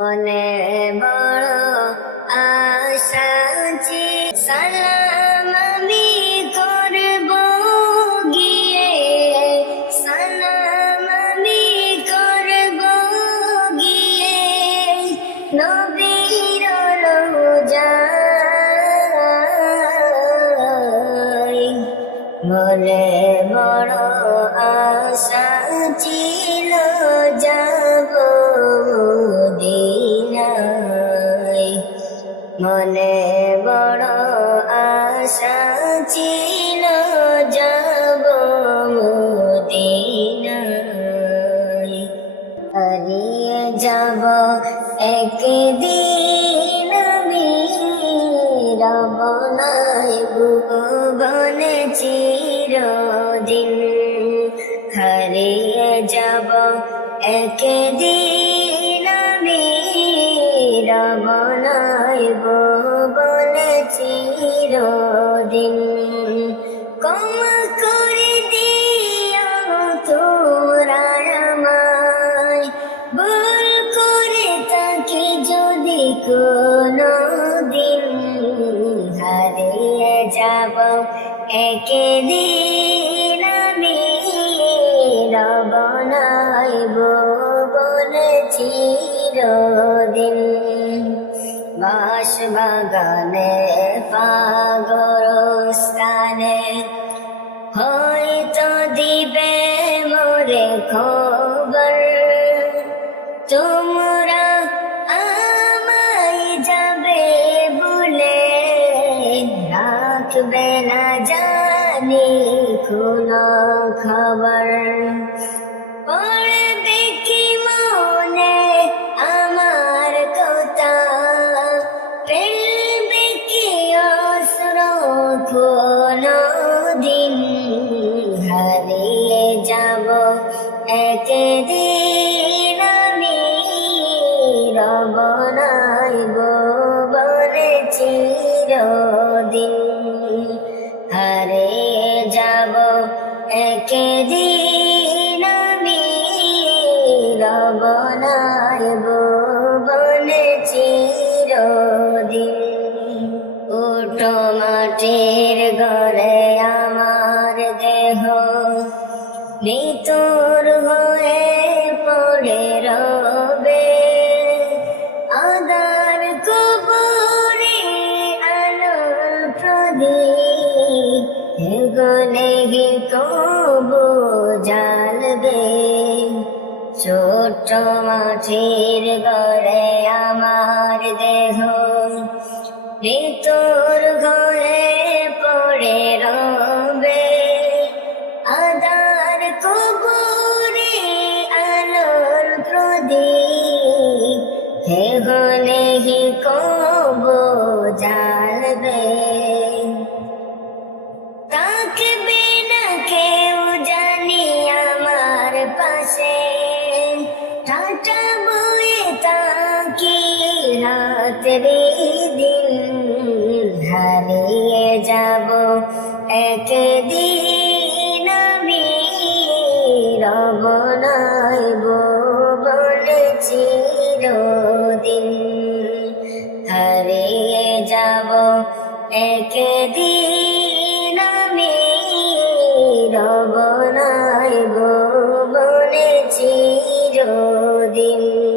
মনে বড় আশা সালাম আমি করব গিয়ে। সালাম আমি করব গিয়ে। নবীর রোজায় মনে বড় আশা ছিল যাব। দিনায় মনে বড় আশা ছিল যাব দিনায় হারিয়ে যাব একদিন আমি রবনায় ভুবনে চিরদিন। হারিয়ে যাব একদিন রবনায় ভুবনে চিরদিন। কমা করে দিও তোরা আমায়। করে তাকে যদি কোনো দিন হারিয়ে যাব, একদিন আমি রবনাইব বলে চিরদিন। বাস বাগানে পাগর স্থানে। হয়তো দিবে মোরে খবর। তোমরা আমায় যাবে বলে রাখবে না জানি কোনো খবর। একদিন আমি রবনাইব বলে চিরদিন হারিয়ে যাব। একদিন আমি রবনাইব বলে চিরদিন উঠো মাটির ঘরে প্রদীপ গনে কবু জালবে ছোট মাটির গড়ে আমার দেহ। ঋতুর ঘরে পড়ে রবে। আদার কবরে আলোর প্রদীপ। হে গনে হি ঘণ্টা রাত হারিয়ে যাব। রব নাইব হারিয়ে যাব। একদিন আমি রব দিন